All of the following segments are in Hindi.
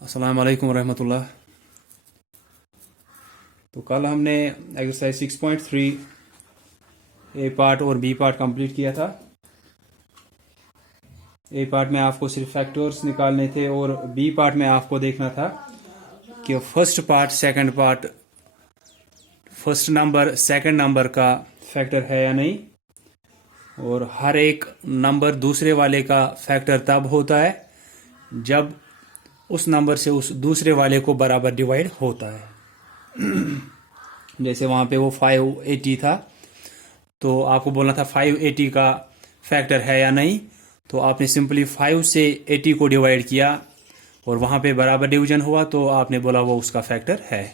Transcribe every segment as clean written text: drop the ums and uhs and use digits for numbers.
अस्सलाम वालेकुम रहमतुल्लाह। तो कल हमने एक्सरसाइज 6.3 ए पार्ट और बी पार्ट कंप्लीट किया था। ए पार्ट में आपको सिर्फ फैक्टर्स निकालने थे और बी पार्ट में आपको देखना था कि first part second part first number second number का फैक्टर है या नहीं, और हर एक नंबर दूसरे वाले का फैक्टर तब होता है जब उस नंबर से उस दूसरे वाले को बराबर डिवाइड होता है। जैसे वहाँ पे वो 580 था, तो आपको बोलना था 580 का फैक्टर है या नहीं, तो आपने सिंपली 5 से 80 को डिवाइड किया और वहाँ पे बराबर डिवीजन हुआ, तो आपने बोला वो उसका फैक्टर है।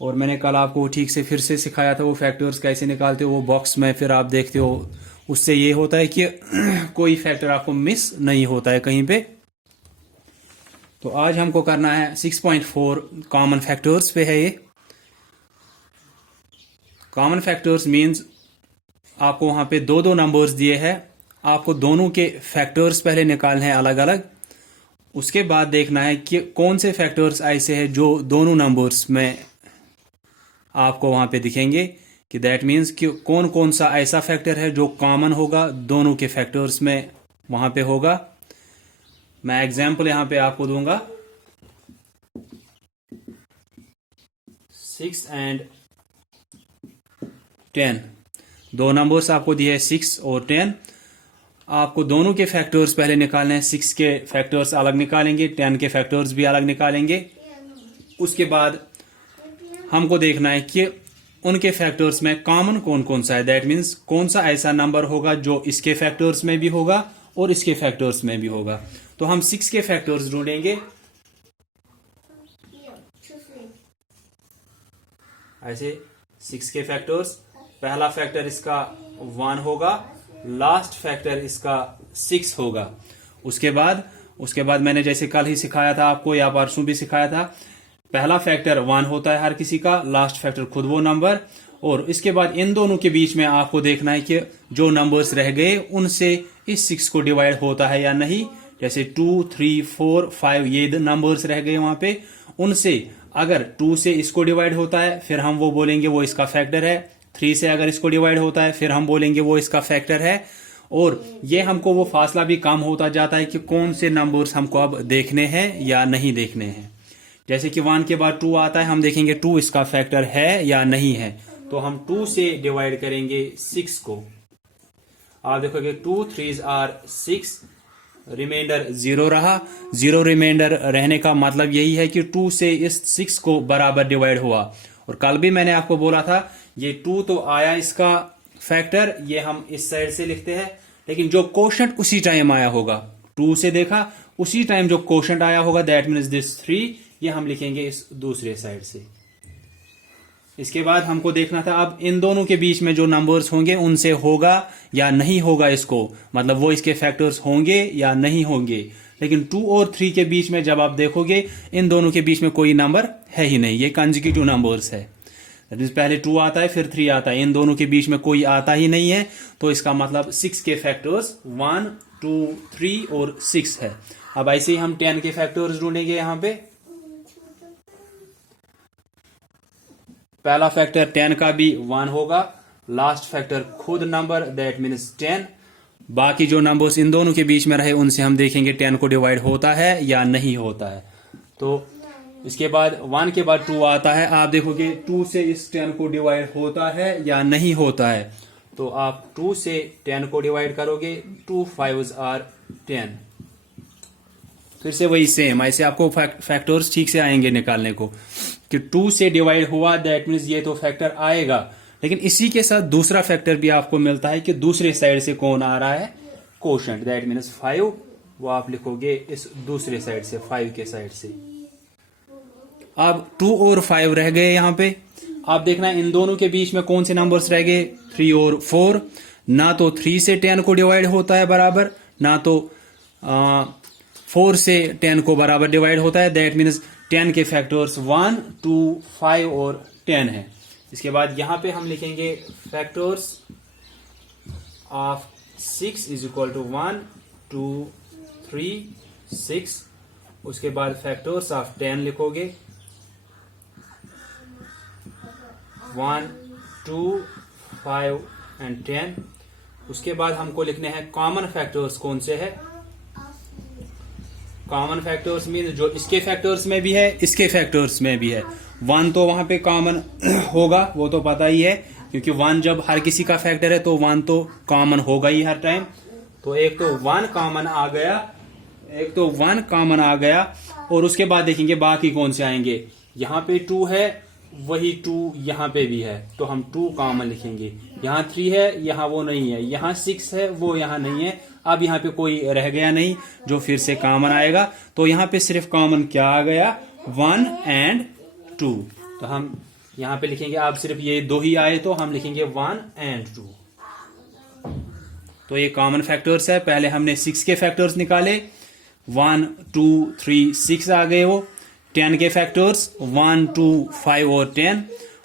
और मैंने कल आपको ठीक से फिर से सिखाया था वो फैक्टर्स कैसे निकालते हो, वो बॉक्स में फिर आप देखते हो। उससे ये होता है कि कोई फैक्टर आपको मिस नहीं होता है कहीं पे। तो आज हमको करना है 6.4 कॉमन फैक्टर्स पे है ये। कॉमन फैक्टर्स मींस आपको वहां पे दो दो नंबर्स दिए हैं, आपको दोनों के फैक्टर्स पहले निकालने हैं अलग अलग। उसके बाद देखना है कि कौन से फैक्टर्स ऐसे हैं जो दोनों नंबर्स में आपको वहां पे दिखेंगे, कि दैट मीन्स कि कौन कौन सा ऐसा फैक्टर है जो कॉमन होगा दोनों के फैक्टर्स में वहां पे होगा। मैं एग्जाम्पल यहां पे आपको दूंगा। 6 एंड 10 दो नंबर्स आपको दिए हैं 6 और 10। आपको दोनों के फैक्टर्स पहले निकालने हैं। 6 के फैक्टर्स अलग निकालेंगे, 10 के फैक्टर्स भी अलग निकालेंगे। उसके बाद हमको देखना है कि उनके फैक्टर्स में कॉमन कौन कौन सा है। दैट मीन्स कौन सा ऐसा नंबर होगा जो इसके फैक्टर्स में भी होगा और इसके फैक्टर्स में भी होगा। तो हम 6 के फैक्टर्स ढूंढेंगे। ऐसे 6 के फैक्टर्स, पहला फैक्टर इसका 1 होगा, लास्ट फैक्टर इसका 6 होगा। उसके बाद मैंने जैसे कल ही सिखाया था आपको, या परसों भी सिखाया था, पहला फैक्टर 1 होता है हर किसी का, लास्ट फैक्टर खुद वो नंबर। और इसके बाद इन दोनों के बीच में आपको देखना है कि जो नंबर्स रह गए उनसे इस 6 को डिवाइड होता है या नहीं। जैसे 2, 3, 4, 5 ये नंबर्स रह गए वहां पे, उनसे अगर 2 से इसको डिवाइड होता है फिर हम वो बोलेंगे वो इसका फैक्टर है। 3 से अगर इसको डिवाइड होता है फिर हम बोलेंगे वो इसका फैक्टर है। और ये हमको वो फासला भी कम होता जाता है कि कौन से नंबर्स हमको अब देखने हैं या नहीं देखने हैं। जैसे कि 1 के बाद 2 आता है, हम देखेंगे 2 इसका फैक्टर है या नहीं है, तो हम 2 से डिवाइड करेंगे 6 को। आप देखोगे 2 3s are 6, रिमाइंडर 0 रहा। 0 रिमाइंडर रहने का मतलब यही है कि 2 से इस 6 को बराबर डिवाइड हुआ। और कल भी मैंने आपको बोला था ये 2 तो आया इसका फैक्टर, ये हम इस साइड से लिखते हैं, लेकिन जो कोशंट उसी टाइम आया होगा, 2 से देखा उसी टाइम जो कोशंट आया होगा, दैट मीन्स दिस 3, ये हम लिखेंगे इस दूसरे साइड से। इसके बाद हमको देखना था अब इन दोनों के बीच में जो नंबर्स होंगे उनसे होगा या नहीं होगा इसको, मतलब वो इसके फैक्टर्स होंगे या नहीं होंगे। लेकिन 2 और 3 के बीच में जब आप देखोगे इन दोनों के बीच में कोई नंबर है ही नहीं, ये कंसेक्यूटिव नंबर्स है। दैट मींस पहले 2 आता है फिर 3 आता है, इन दोनों के बीच में कोई आता ही नहीं है, तो इसका मतलब 6 के फैक्टर्स 1, 2, 3 और 6 है। अब ऐसे ही हम 10 के फैक्टर्स ढूंढेंगे। यहां पे पहला फैक्टर 10 का भी 1 होगा, लास्ट फैक्टर खुद नंबर दैट मीन्स 10। बाकी जो नंबर्स इन दोनों के बीच में रहे उनसे हम देखेंगे 10 को डिवाइड होता है या नहीं होता है। तो इसके बाद 1 के बाद 2 आता है, आप देखोगे 2 से इस 10 को डिवाइड होता है या नहीं होता है, तो आप 2 से 10 को डिवाइड करोगे, 2 5s are 10। फिर से वही सेम, ऐसे आपको फैक्टर्स ठीक से आएंगे निकालने को कि 2 से डिवाइड हुआ, दैट मीन्स ये तो फैक्टर आएगा। लेकिन इसी के साथ दूसरा फैक्टर भी आपको मिलता है कि दूसरे साइड से कौन आ रहा है, कोशंट, दैट मीन्स 5, वो आप लिखोगे इस दूसरे साइड से, 5 के साइड से। अब 2 और 5 रह गए यहां पे। आप देखना इन दोनों के बीच में कौन से नंबर्स रह गए, 3 और 4। ना तो 3 से 10 को डिवाइड होता है बराबर, ना तो 4 से 10 को बराबर डिवाइड होता है। दैट मीन्स 10 के फैक्टर्स 1, 2, 5 और 10 है। इसके बाद यहां पे हम लिखेंगे factors of 6 is equal to 1, 2, 3, 6। उसके बाद फैक्टर्स ऑफ 10 लिखोगे 1, 2, 5 एंड 10। उसके बाद हमको लिखने हैं कॉमन फैक्टर्स कौन से है। कॉमन फैक्टर्स मीन जो इसके फैक्टर्स में भी है इसके फैक्टर्स में भी है। 1 तो वहां पे कॉमन होगा, वो तो पता ही है, क्योंकि 1 जब हर किसी का फैक्टर है तो 1 तो कॉमन होगा ही हर टाइम। तो एक तो 1 कॉमन आ गया, एक तो 1 कॉमन आ गया, और उसके बाद देखेंगे बाकी कौन से आएंगे। यहाँ पे 2 है, वही 2 यहाँ पे भी है, तो हम 2 कॉमन लिखेंगे। यहाँ 3 है, यहाँ वो नहीं है, यहाँ 6 है, वो यहाँ नहीं है। अब यहाँ पे कोई रह गया नहीं जो फिर से कॉमन आएगा, तो यहाँ पे सिर्फ कॉमन क्या आ गया, 1 एंड 2। तो हम यहाँ पे लिखेंगे, अब सिर्फ ये 2 ही आए तो हम लिखेंगे 1 एंड 2। तो ये कॉमन फैक्टर्स है। पहले हमने 6 के फैक्टर्स निकाले, 1, 2, 3, 6 आ गए वो। 10 के फैक्टर्स 1, 2, 5 और 10।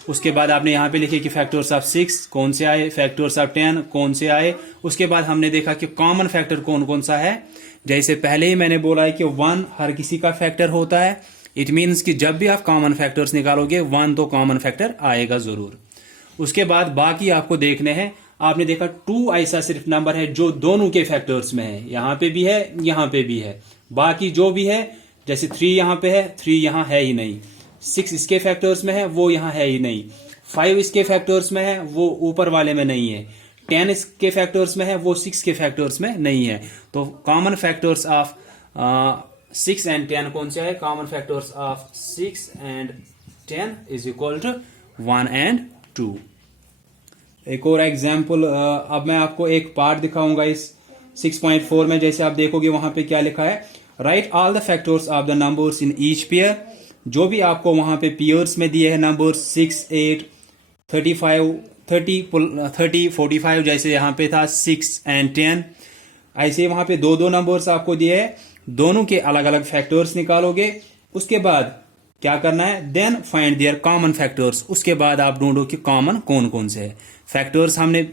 उसके बाद आपने यहाँ पे लिखे कि फैक्टर्स ऑफ 6 कौन से आए, फैक्टर्स ऑफ 10 कौन से आए। उसके बाद हमने देखा कि कॉमन फैक्टर कौन कौन सा है। जैसे पहले ही मैंने बोला है कि 1 हर किसी का फैक्टर होता है। इट मीन्स कि जब भी आप कॉमन फैक्टर्स निकालोगे 1 तो कॉमन फैक्टर आएगा जरूर। उसके बाद बाकी आपको देखने हैं। आपने देखा 2 ऐसा सिर्फ नंबर है जो दोनों के फैक्टर्स में है, यहाँ पे भी है, यहाँ पे भी है। बाकी जो भी है, जैसे 3 यहाँ पे है, 3 यहाँ है ही नहीं। 6 इसके फैक्टर्स में है, वो यहाँ है ही नहीं। 5 इसके फैक्टर्स में है, वो ऊपर वाले में नहीं है। 10 इसके फैक्टर्स में है, वो 6 के फैक्टर्स में नहीं है। तो कॉमन फैक्टर्स ऑफ 6 एंड 10 कौन से है? Common factors of 6 and 10 is equal to 1 and 2। एक और एग्जाम्पल, अब मैं आपको एक पार्ट दिखाऊंगा इस 6.4 में। जैसे आप देखोगे वहां पे क्या लिखा है, right all the factors of the numbers in each pair. जो भी आपको वहां पे पेयर्स में दिए हैं नंबर 6, 8, 35, 30, 45, जैसे यहाँ पे था 6 एंड 10, ऐसे वहां पे दो नंबर्स आपको दिए हैं। दोनों के अलग अलग फैक्टर्स निकालोगे। उसके बाद क्या करना है, then find their common factors. उसके बाद आप ढूंढो कि कॉमन कौन कौन से है। फैक्टर्स हमने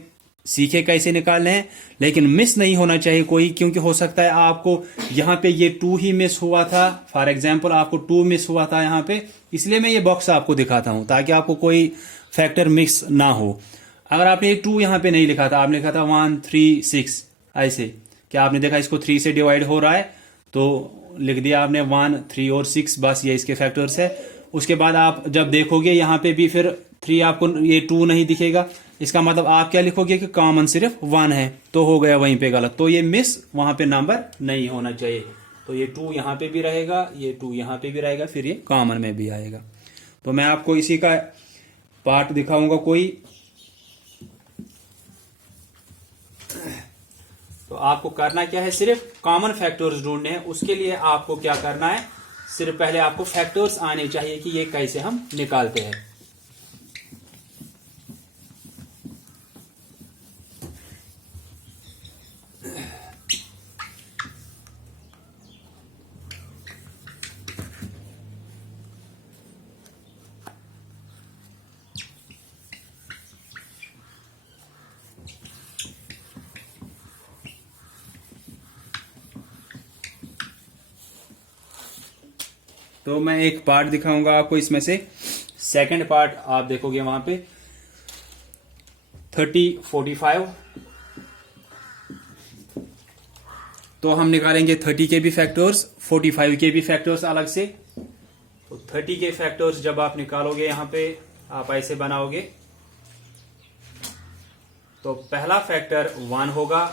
सीखे कैसे निकालने हैं, लेकिन मिस नहीं होना चाहिए कोई, क्योंकि हो सकता है आपको यहाँ पे ये 2 ही मिस हुआ था। फॉर एग्जाम्पल आपको 2 मिस हुआ था यहाँ पे, इसलिए मैं ये बॉक्स आपको दिखाता हूं ताकि आपको कोई फैक्टर मिस ना हो। अगर आपने 2 यहाँ पे नहीं लिखा था, आपने लिखा था 1, 3, 6, ऐसे क्या आपने देखा इसको 3 से डिवाइड हो रहा है, तो लिख दिया आपने 1, 3 और 6, बस ये इसके फैक्टर्स है। उसके बाद आप जब देखोगे यहाँ पे भी फिर 3 आपको ये 2 नहीं दिखेगा, इसका मतलब आप क्या लिखोगे कि कॉमन सिर्फ 1 है, तो हो गया वहीं पे गलत। तो ये मिस वहां पे नंबर नहीं होना चाहिए। तो ये 2 यहाँ पे भी रहेगा, ये 2 यहाँ पे भी रहेगा, फिर ये कॉमन में भी आएगा। तो मैं आपको इसी का पार्ट दिखाऊंगा कोई। तो आपको करना क्या है, सिर्फ कॉमन फैक्टर्स ढूंढने हैं। उसके लिए आपको क्या करना है, सिर्फ पहले आपको फैक्टर्स आने चाहिए कि ये कैसे हम निकालते हैं। तो मैं एक पार्ट दिखाऊंगा आपको इसमें से। सेकंड पार्ट आप देखोगे वहां पे 30, 45। तो हम निकालेंगे 30 के भी फैक्टर्स, 45 के भी फैक्टर्स अलग से। तो 30 के फैक्टर्स जब आप निकालोगे यहां पे आप ऐसे बनाओगे, तो पहला फैक्टर 1 होगा,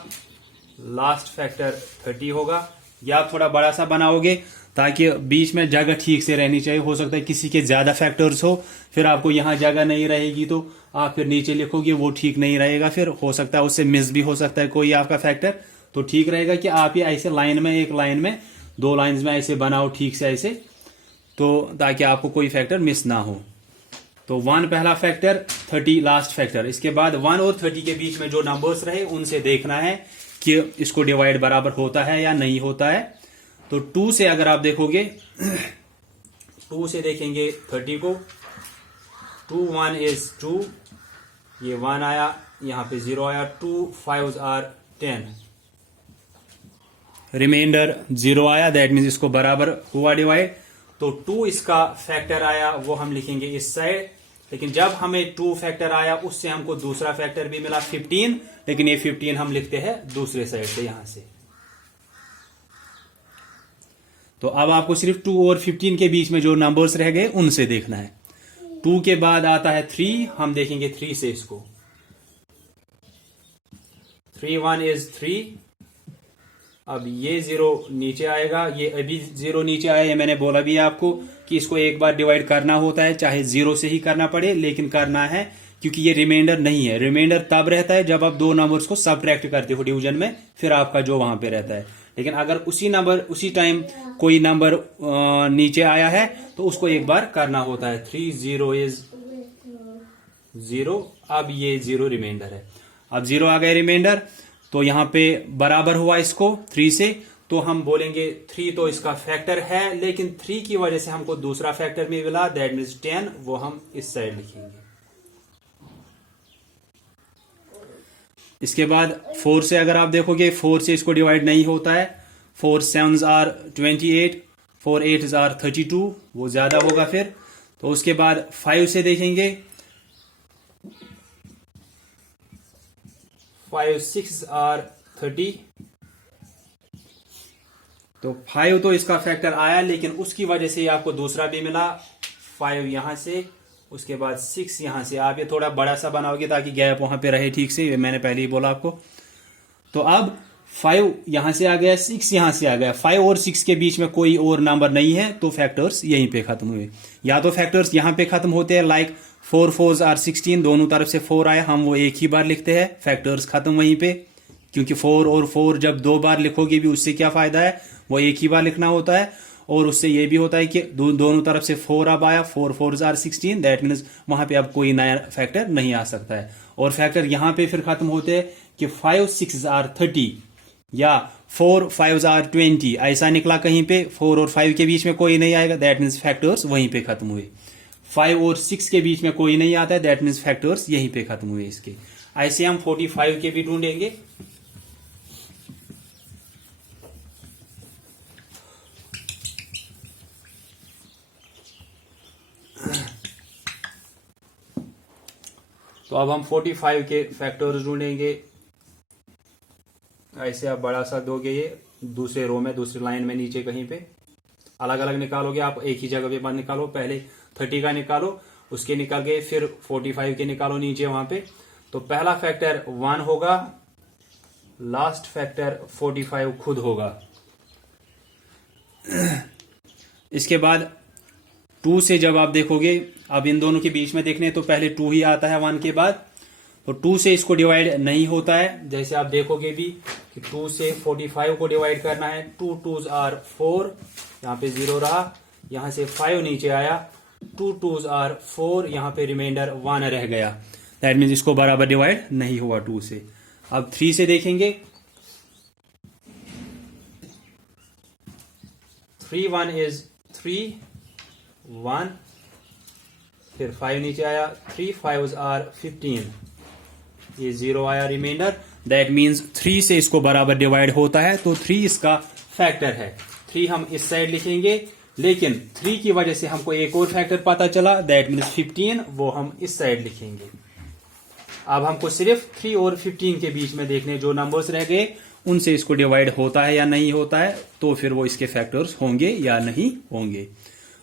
लास्ट फैक्टर 30 होगा। या आप थोड़ा बड़ा सा बनाओगे ताकि बीच में जगह ठीक से रहनी चाहिए। हो सकता है किसी के ज्यादा फैक्टर्स हो, फिर आपको यहां जगह नहीं रहेगी तो आप फिर नीचे लिखोगे, वो ठीक नहीं रहेगा। फिर हो सकता है उससे मिस भी हो सकता है कोई आपका फैक्टर। तो ठीक रहेगा कि आप ये ऐसे लाइन में, एक लाइन में, 2 लाइन्स में ऐसे बनाओ ठीक से ऐसे, तो ताकि आपको कोई फैक्टर मिस ना हो। तो 1 पहला फैक्टर, 30 लास्ट फैक्टर। इसके बाद 1 और 30 के बीच में जो नंबर्स रहे उनसे देखना है कि इसको डिवाइड बराबर होता है या नहीं होता है। तो 2 से अगर आप देखोगे, 2 से देखेंगे 30 को, 2, 1 इज 2, ये 1 आया, यहां पे 0 आया, 2 5s आर 10। रिमाइंडर 0 आया, दैट मीन्स इसको बराबर हुआ डिवाइड। तो 2 इसका फैक्टर आया, वो हम लिखेंगे इस साइड। लेकिन जब हमें 2 फैक्टर आया उससे हमको दूसरा फैक्टर भी मिला 15, लेकिन ये 15 हम लिखते हैं दूसरे साइड से, यहां से। तो अब आपको सिर्फ 2 और 15 के बीच में जो नंबर्स रह गए उनसे देखना है। 2 के बाद आता है 3, हम देखेंगे 3 से इसको। 3 1 इज 3। अब ये 0 नीचे आएगा, ये अभी 0 नीचे आया, ये मैंने बोला भी आपको कि इसको एक बार डिवाइड करना होता है, चाहे 0 से ही करना पड़े, लेकिन करना है क्योंकि ये रिमाइंडर नहीं है। रिमाइंडर तब रहता है जब आप दो नंबर्स को सबट्रैक्ट करते हो डिवीजन में, फिर आपका जो वहां पे रहता है। लेकिन अगर उसी टाइम कोई नंबर नीचे आया है तो उसको एक बार करना होता है। 3 0 इज 0। अब ये 0 रिमाइंडर है। अब 0 आ गए रिमाइंडर, तो यहां पे बराबर हुआ इसको 3 से, तो हम बोलेंगे 3 तो इसका फैक्टर है, लेकिन 3 की वजह से हमको दूसरा फैक्टर भी मिला, दैट मीन्स 10, वो हम इस साइड लिखेंगे। इसके बाद 4 से अगर आप देखोगे, 4 से इसको डिवाइड नहीं होता है। 4 7s आर 28, 4 8s आर 32, वो ज्यादा होगा फिर। तो उसके बाद 5 से देखेंगे, 5 6 आर 30। तो 5 तो इसका फैक्टर आया, लेकिन उसकी वजह से आपको दूसरा भी मिला, 5 यहां से, उसके बाद 6 यहां से। आप ये थोड़ा बड़ा सा बनाओगे ताकि गैप वहां पे रहे ठीक से, मैंने पहले ही बोला आपको। तो अब 5 यहां से आ गया, 6 यहां से आ गया। 5 और 6 के बीच में कोई और नंबर नहीं है, तो फैक्टर्स यहीं पे खत्म हुए। या तो फैक्टर्स यहां पे खत्म होते हैं, लाइक 4 4s आर 16, दोनों तरफ से 4 आया, हम वो एक ही बार लिखते हैं, फैक्टर्स खत्म वहीं पे। क्योंकि 4 और 4 जब 2 बार लिखोगे भी उससे क्या फायदा है, वो एक ही बार लिखना होता है। और उससे ये भी होता है कि दोनों तरफ से 4 अब आया, 4 4s आर 16, दैट मीन्स वहां पे अब कोई नया फैक्टर नहीं आ सकता है। और फैक्टर यहां पे फिर खत्म होते हैं कि 5 6s आर 30 या 4 5s आर 20, ऐसा निकला कहीं पे 4 और 5 के बीच में कोई नहीं आएगा, दैट मीन्स फैक्टर्स वहीं पे खत्म हुए। 5 और 6 के बीच में कोई नहीं आता है, दैट मीन्स फैक्टर्स यहीं पे खत्म हुए इसके। ऐसे हम 45 के भी ढूंढेंगे। तो अब हम 45 के फैक्टर्स ढूंढेंगे। ऐसे आप बड़ा सा दोगे, ये दूसरे रो में, दूसरी लाइन में, नीचे कहीं पे अलग अलग निकालोगे आप, एक ही जगह पे मत निकालो। पहले 30 का निकालो, उसके निकाल के फिर 45 के निकालो नीचे वहां पे। तो पहला फैक्टर 1 होगा, लास्ट फैक्टर 45 खुद होगा। इसके बाद 2 से जब आप देखोगे, अब इन दोनों के बीच में देखने तो पहले 2 ही आता है 1 के बाद। तो 2 से इसको डिवाइड नहीं होता है, जैसे आप देखोगे भी कि 2 से 45 को डिवाइड करना है। 2 2s आर 4, यहाँ पे 0 रहा, यहाँ से 5 नीचे आया, 2 2s आर 4, यहाँ पे रिमाइंडर 1 रह गया, दैट मीन्स इसको बराबर डिवाइड नहीं हुआ 2 से। अब 3 से देखेंगे, 3 1 इज 3 1, फिर 5 नीचे आया, 3 5s आर 15, ये 0 आया रिमाइंडर, दैट मीन्स 3 से इसको बराबर डिवाइड होता है, तो 3 इसका फैक्टर है। 3 हम इस साइड लिखेंगे, लेकिन 3 की वजह से हमको एक और फैक्टर पता चला, दैट मीन्स 15, वो हम इस साइड लिखेंगे। अब हमको सिर्फ 3 और 15 के बीच में देखने जो नंबर्स रह गए, उनसे इसको डिवाइड होता है या नहीं होता है, तो फिर वो इसके फैक्टर्स होंगे या नहीं होंगे।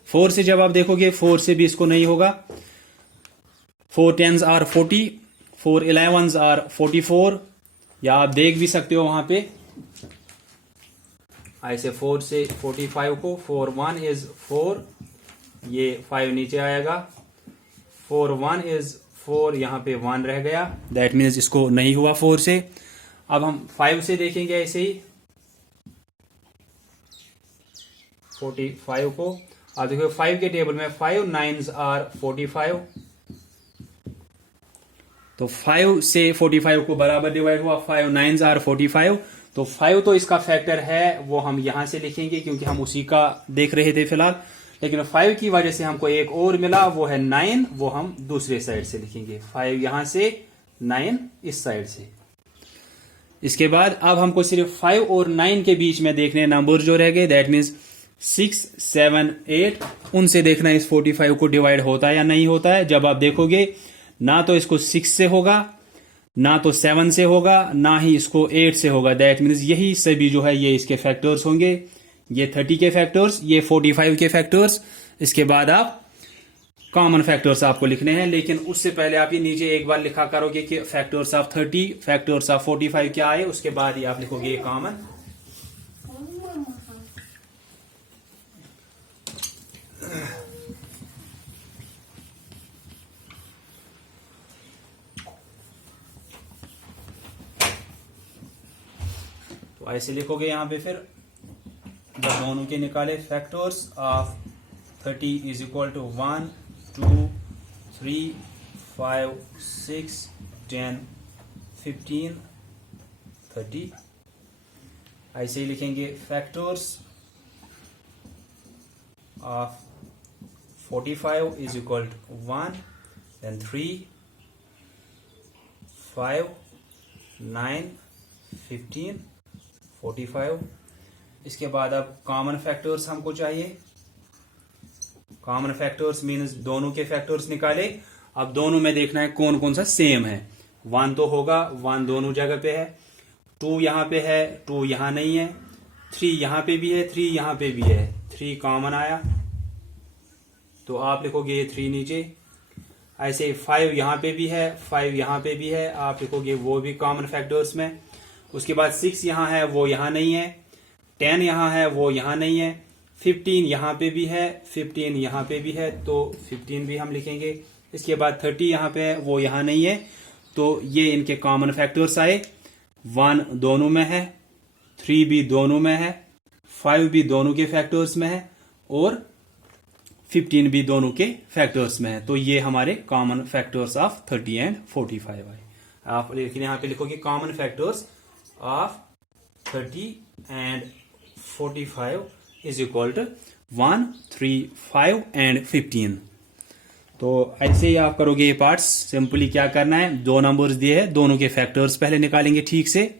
4 से जब आप देखोगे, 4 से भी इसको नहीं होगा। 4 10s आर 40, 4 11s आर 44, या आप देख भी सकते हो वहां पे ऐसे 4 से 45 को, 4 1 इज 4, ये 5 नीचे आएगा, 4 1 इज 4, यहां पे 1 रह गया, दैट मीन्स इसको नहीं हुआ 4 से। अब हम 5 से देखेंगे ऐसे ही 45 को। अब देखो 5 के टेबल में 5 9s आर 45, तो 5 से 45 को बराबर डिवाइड हुआ, 5 9s आर 45। तो 5 तो इसका फैक्टर है, वो हम यहां से लिखेंगे क्योंकि हम उसी का देख रहे थे फिलहाल। लेकिन 5 की वजह से हमको एक और मिला, वो है 9, वो हम दूसरे साइड से लिखेंगे। 5 यहां से, 9 इस साइड से। इसके बाद अब हमको सिर्फ 5 और 9 के बीच में देखने नंबर जो रह गए, दैट मीन्स 6, 7, 8, उनसे देखना इस 45 को डिवाइड होता है या नहीं होता है। जब आप देखोगे ना तो इसको 6 से होगा, ना तो 7 से होगा, ना ही इसको 8 से होगा, दैट मीन्स यही सभी जो है ये इसके फैक्टर्स होंगे। ये 30 के फैक्टर्स, ये 45 के फैक्टर्स। इसके बाद आप कॉमन फैक्टर्स आपको लिखने हैं, लेकिन उससे पहले आप ये नीचे एक बार लिखा करोगे कि फैक्टर्स ऑफ 30, फैक्टर्स ऑफ 45 क्या आए, उसके बाद ही आप लिखोगे ये कॉमन। तो ऐसे लिखोगे यहां पे, फिर जब दोनों के निकाले factors of 30 is equal to 1, 2, 3, 5, 6, 10, 15, 30। ऐसे ही लिखेंगे factors of 45 is equal to 1, then 3, 5, 9, 15, 45। इसके बाद अब कॉमन फैक्टर्स हमको चाहिए। कॉमन फैक्टर्स मीन्स दोनों के फैक्टर्स निकाले। अब दोनों में देखना है कौन कौन सा सेम है। 1 तो होगा, 1 दोनों जगह पे है, 2 यहां पे है, 2 यहां नहीं है, 3 यहां पे भी है, 3 यहां पे भी है, 3 कॉमन आया तो आप लिखोगे ये 3 नीचे। ऐसे 5 यहां पे भी है, 5 यहां पे भी है, आप लिखोगे वो भी कॉमन फैक्टर्स में। उसके बाद 6 यहां है, वो यहां नहीं है, 10 यहां है, वो यहां नहीं है, 15 यहां पे भी है, 15 यहां पे भी है, तो 15 भी हम लिखेंगे। इसके बाद 30 यहां पे है, वो यहां नहीं है, तो ये इनके कॉमन फैक्टर्स आए। 1 दोनों में है, 3 भी दोनों में है, 5 भी दोनों के फैक्टर्स में है, और 15 भी दोनों के फैक्टर्स में है। तो ये हमारे कॉमन फैक्टर्स ऑफ 30 एंड 45 आए। आप लेकिन यहां पे लिखोगे common factors of 30 and 45 is equal to 1, 3, 5 and 15। तो ऐसे ही आप करोगे ये पार्ट्स। सिंपली क्या करना है, 2 नंबर्स दिए हैं, दोनों के फैक्टर्स पहले निकालेंगे ठीक से,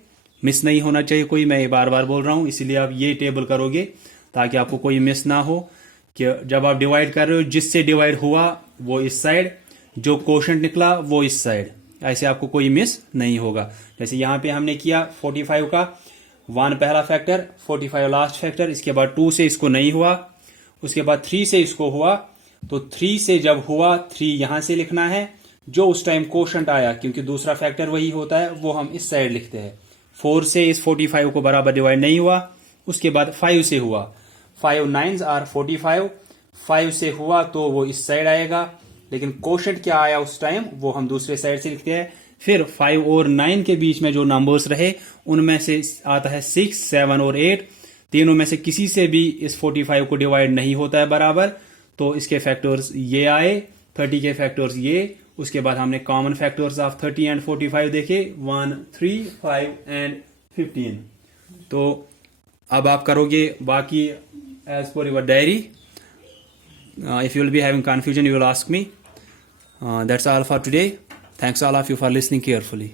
मिस नहीं होना चाहिए कोई, मैं ये बार बार बोल रहा हूं, इसीलिए आप ये टेबल करोगे ताकि आपको कोई मिस ना हो कि जब आप डिवाइड कर रहे हो जिससे डिवाइड हुआ वो इस साइड, जो क्वोशंट निकला वो इस साइड, ऐसे आपको कोई मिस नहीं होगा। जैसे यहां पे हमने किया 45 का 1 पहला फैक्टर, 45 लास्ट फैक्टर, इसके बाद 2 से इसको नहीं हुआ, उसके बाद 3 से इसको हुआ, तो 3 से जब हुआ 3 यहां से लिखना है, जो उस टाइम क्वोशंट आया, क्योंकि दूसरा फैक्टर वही होता है, वो हम इस साइड लिखते हैं। 4 से इस 45 को बराबर डिवाइड नहीं हुआ, उसके बाद 5 से हुआ, 5 9s आर 45, 5 से हुआ तो वो इस साइड आएगा, लेकिन क्वोशंट क्या आया उस टाइम वो हम दूसरे साइड से लिखते हैं। फिर 5 और 9 के बीच में जो नंबर्स रहे उनमें से आता है 6, 7 और 8, तीनों में से किसी से भी इस 45 को डिवाइड नहीं होता है बराबर, तो इसके फैक्टर्स ये आए, 30 के फैक्टर्स ये। उसके बाद हमने कॉमन फैक्टर्स ऑफ 30 एंड 45 देखे, 1, 3, 5 एंड 15। तो अब आप करोगे बाकी as per your diary. If you will be having confusion you will ask me. That's all for today. Thanks all of you for listening carefully.